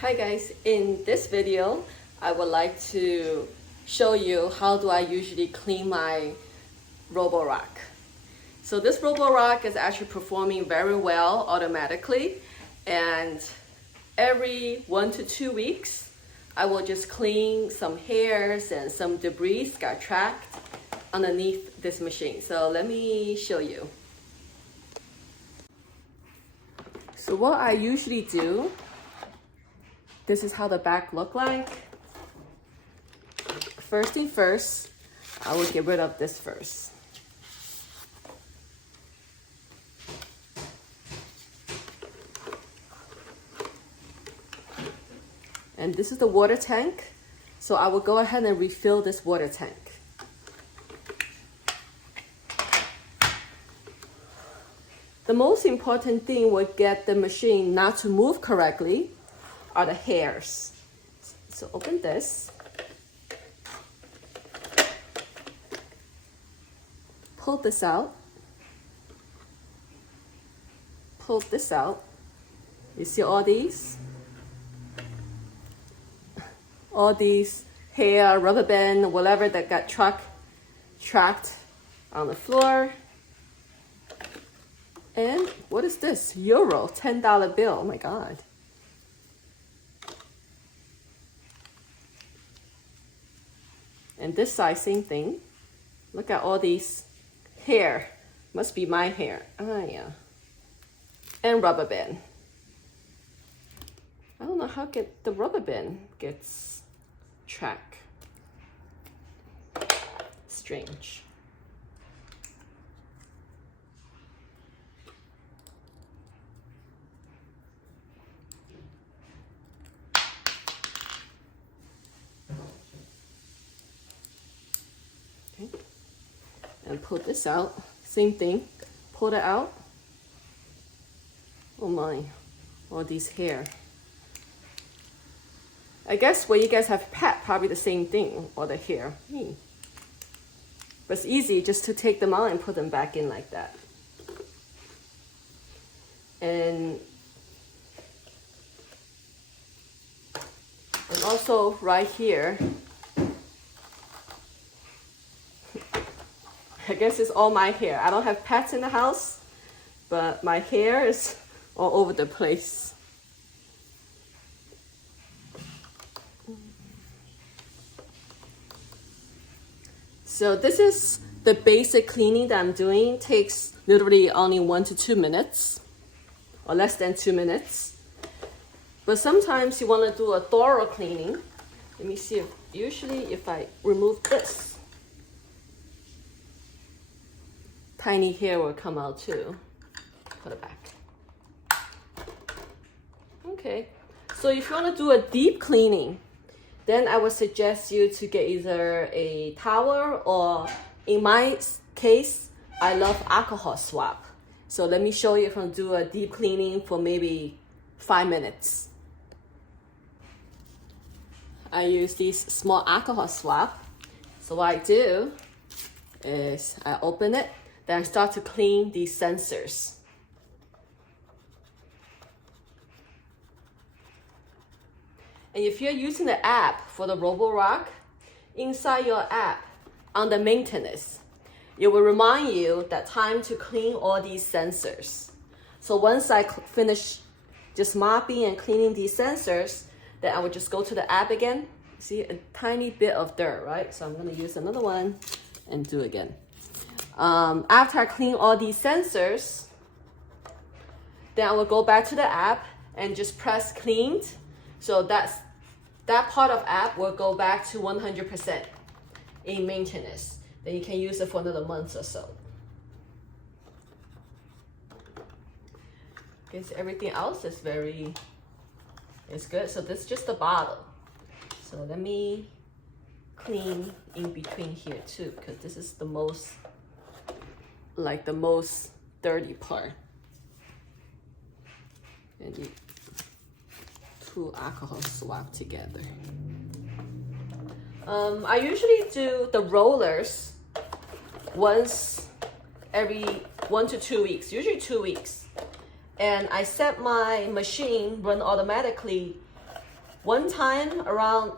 Hi guys, in this video I would like to show you how do I usually clean my Roborock. So this Roborock is actually performing very well automatically, and every 1 to 2 weeks I will just clean some hairs and some debris got trapped underneath this machine. So let me show you. So what I usually do, this is how the back look like. First thing first, I will get rid of this first. And this is the water tank. So I will go ahead and refill this water tank. The most important thing would get the machine not to move correctly are the hairs. So open this. Pull this out. Pull this out. You see all these? All these hair, rubber band, whatever that got trapped on the floor. And what is this? Euro, $10 bill. Oh my God. And this side, same thing. Look at all these hair. Must be my hair. Ah, yeah. And rubber band. I don't know how the rubber band gets trapped. Strange. Okay. And pull this out. Same thing. Pull it out. Oh my, all these hair. I guess when you guys have pet, probably the same thing, all the hair. But it's easy just to take them out and put them back in like that. And also right here, I guess it's all my hair. I don't have pets in the house, but my hair is all over the place. So this is the basic cleaning that I'm doing. It takes literally only 1 to 2 minutes, or less than 2 minutes. But sometimes you want to do a thorough cleaning. Let me see usually if I remove this, tiny hair will come out too. Put it back. Okay, so if you want to do a deep cleaning, then I would suggest you to get either a towel, or in my case, I love alcohol swab. So let me show you if I do a deep cleaning for maybe 5 minutes. I use these small alcohol swab. So what I do is I open it, then I start to clean these sensors. And if you're using the app for the Roborock, inside your app, under maintenance, it will remind you that time to clean all these sensors. So once I finish just mopping and cleaning these sensors, then I will just go to the app again. See a tiny bit of dirt, right? So I'm gonna use another one and do it again. After I clean all these sensors, then I will go back to the app and just press cleaned. So that part of app will go back to 100% in maintenance. Then you can use it for another month or so. Okay, so everything else is good. So this is just the bottle. So let me clean in between here too, because this is the most dirty part. And you two alcohol swab together. I usually do the rollers once every 1 to 2 weeks, usually 2 weeks. And I set my machine run automatically one time around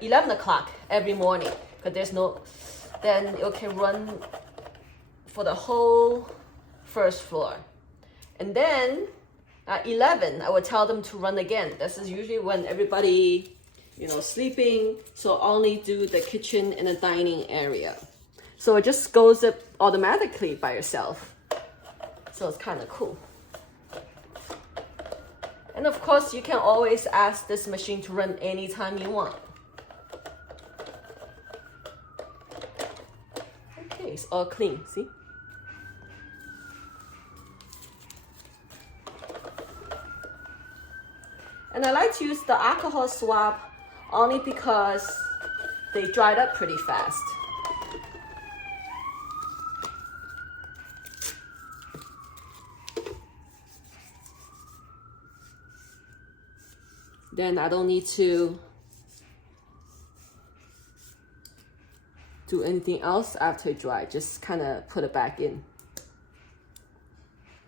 11 o'clock every morning, because there's no, then it can run for the whole first floor. And then at 11, I would tell them to run again. This is usually when everybody, you know, sleeping, so only do the kitchen and the dining area. So it just goes up automatically by itself. So it's kind of cool. And of course, you can always ask this machine to run anytime you want. Okay, it's all clean, see? And I like to use the alcohol swab only because they dried up pretty fast. Then I don't need to do anything else after it dry, just kind of put it back in.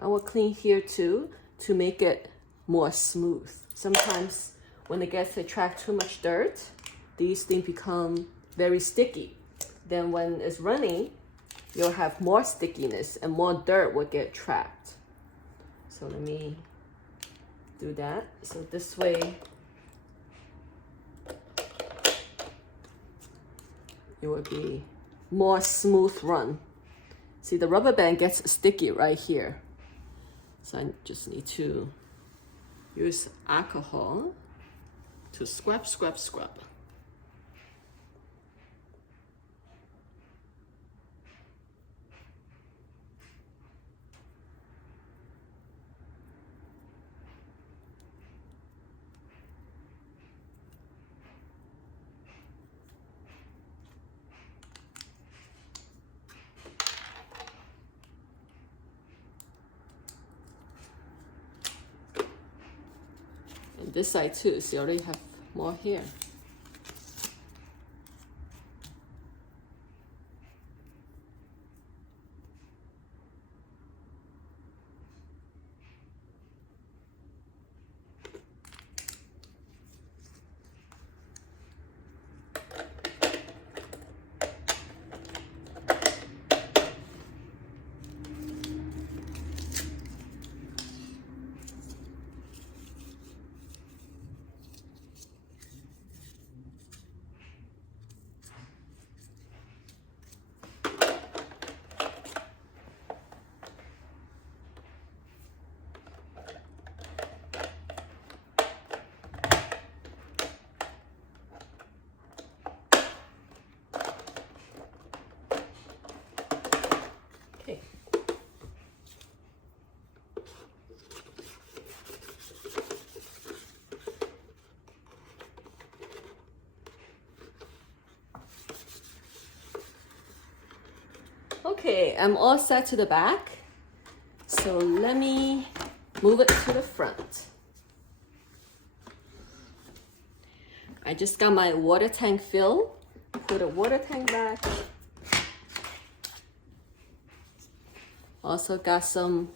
I will clean here too to make it more smooth. Sometimes when it gets to attract too much dirt, these things become very sticky. Then when it's running, you'll have more stickiness and more dirt will get trapped. So let me do that. So this way, it will be more smooth run. See, the rubber band gets sticky right here. So I just need to use alcohol to scrub, scrub, scrub. And this side too, so you already have more here. Okay, I'm all set to the back. So let me move it to the front. I just got my water tank filled. Put a water tank back. Also got some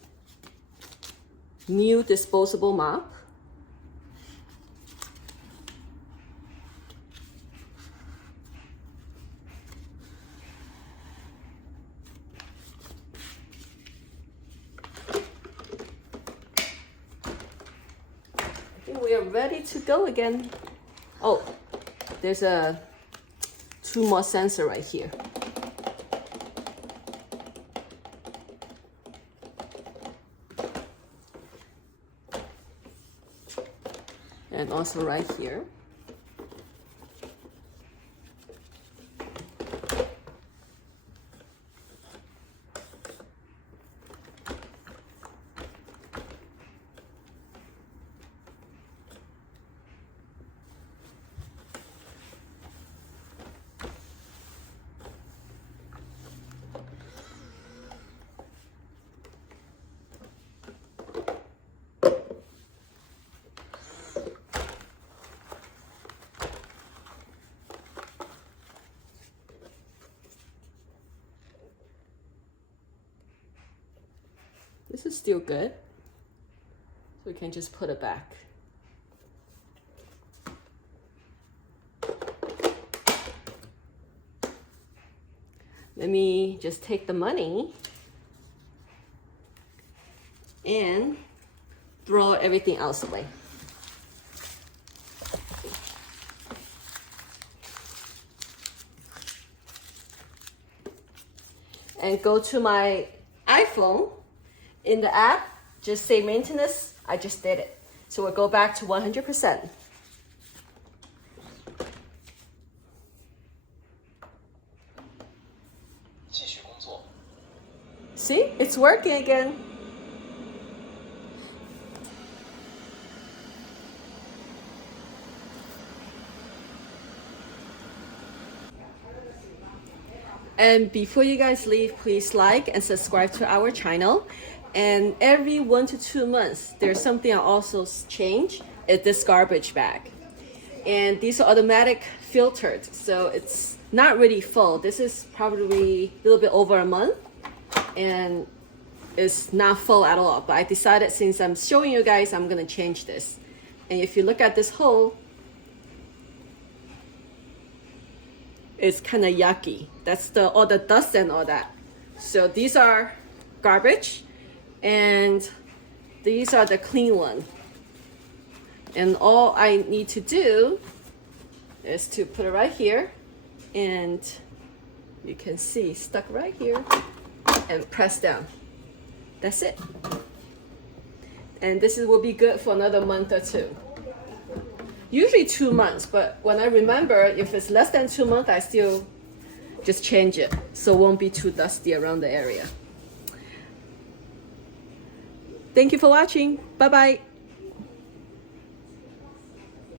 new disposable mop. We are ready to go again. Oh, there's two more sensors right here. And also right here. This is still good, so we can just put it back. Let me just take the money and throw everything else away. And go to my iPhone. In the app, just say maintenance. I just did it. So we'll go back to 100%. See, it's working again. And before you guys leave, please like and subscribe to our channel. And every 1 to 2 months, there's something I also change. It's this garbage bag. And these are automatic filtered, so it's not really full. This is probably a little bit over a month and it's not full at all. But I decided since I'm showing you guys, I'm gonna change this. And if you look at this hole, it's kind of yucky. That's all the dust and all that. So these are garbage and these are the clean one. And all I need to do is to put it right here, and you can see stuck right here, and press down. That's it. And this will be good for another month or two. Usually 2 months, but when I remember, if it's less than 2 months, I still just change it so it won't be too dusty around the area. Thank you for watching. Bye-bye.